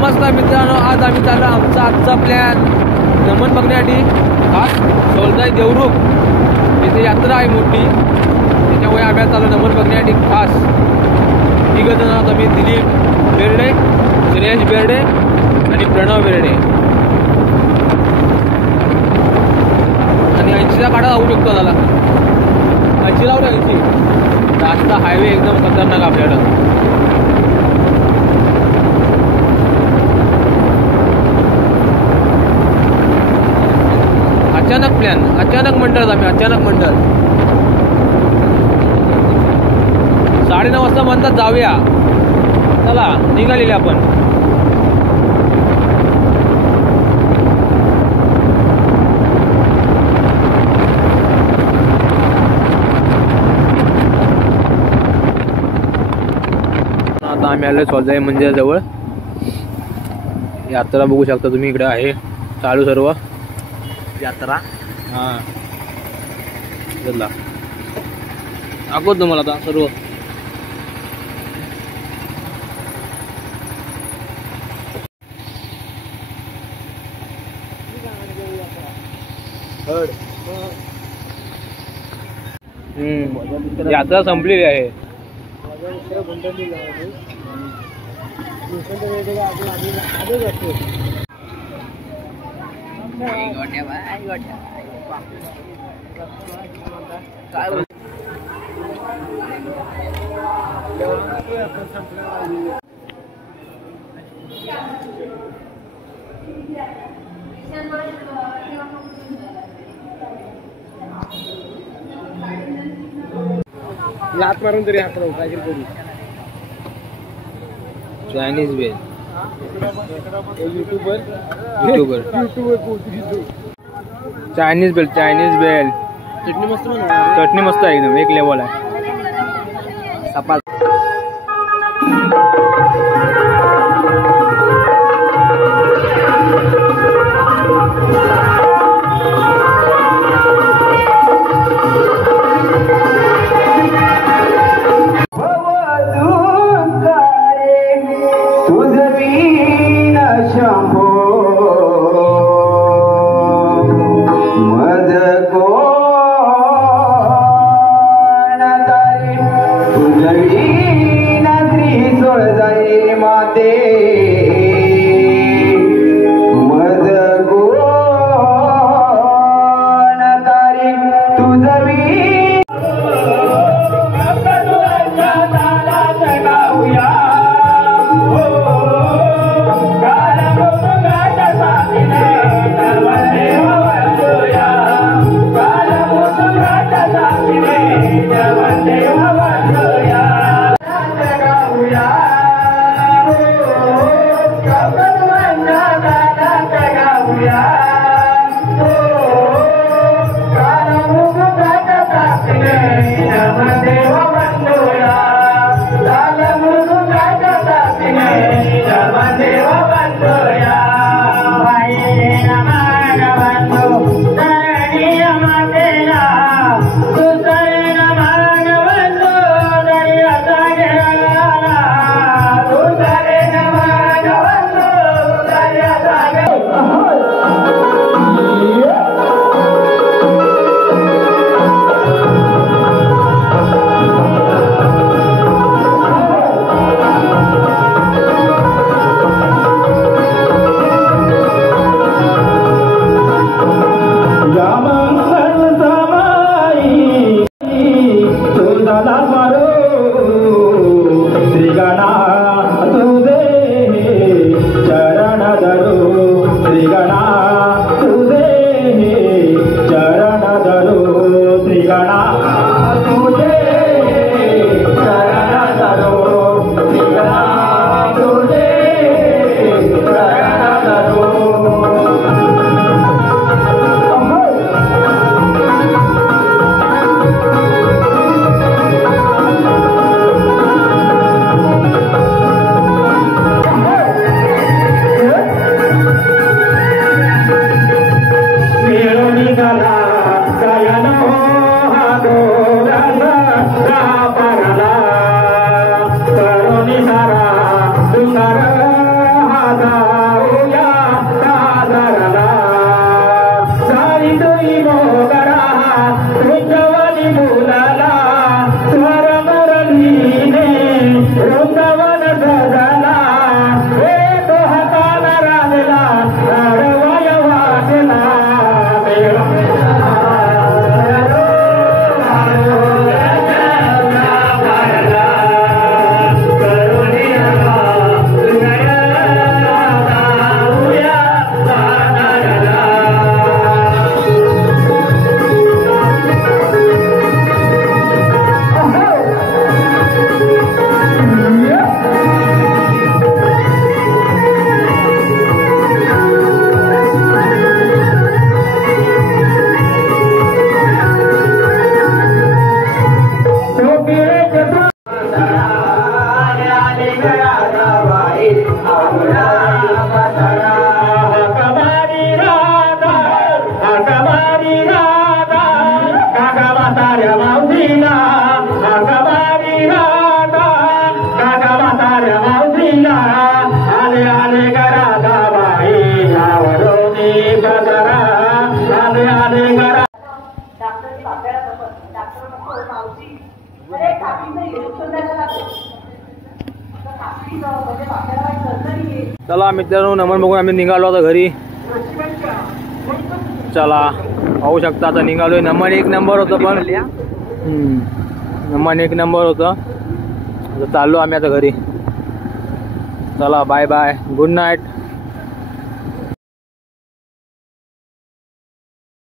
नमस्कार मित्रांनो, आज आम्ही चाललो आजचा प्लॅन नमन बघण्यासाठी खास सोलजाई देवरूख इथे यात्रा आहे मोठी, त्याच्यामुळे आम्ही चाललो नमन बघण्यासाठी खास. तिघ जण आहोत आम्ही, दिलीप बेर्डे, श्रेयश बेर्डे आणि प्रणव बेर्डे. आणि 80चा काढा जाऊ शकतो त्याला, 80 लावलं 80. जास्त हायवे एकदम खतरनाक आपल्याला. अचानक प्लॅन, अचानक मंडळ आम्ही, अचानक मंडळ. 9:30 वाजता म्हणतात जाऊया, चला निघालेले आपण. आता आम्ही आलो सोलजाई मंदिराजवळ. यात्रा बघू शकता तुम्ही, इकडे आहे चालू सर्व यात्रा. हां चला दाखवतो तुम्हाला आता सर्व. यात्रा संपलेली आहे. लात मारून तरी हात राहू काय करू. Chinese bhel YouTuber Chinese bhel चटणी मस्त आहे एकदम, एक लेवल आहे. सपाट Oh चला मित्रांनो, नमन बघून आम्ही निघालो आता घरी. चला पाहू शकता आता निघालोय. नमन एक नंबर होतं, पण नमन एक नंबर होतं. आता चाललो आम्ही आता घरी. चला बाय बाय, गुड नाईट.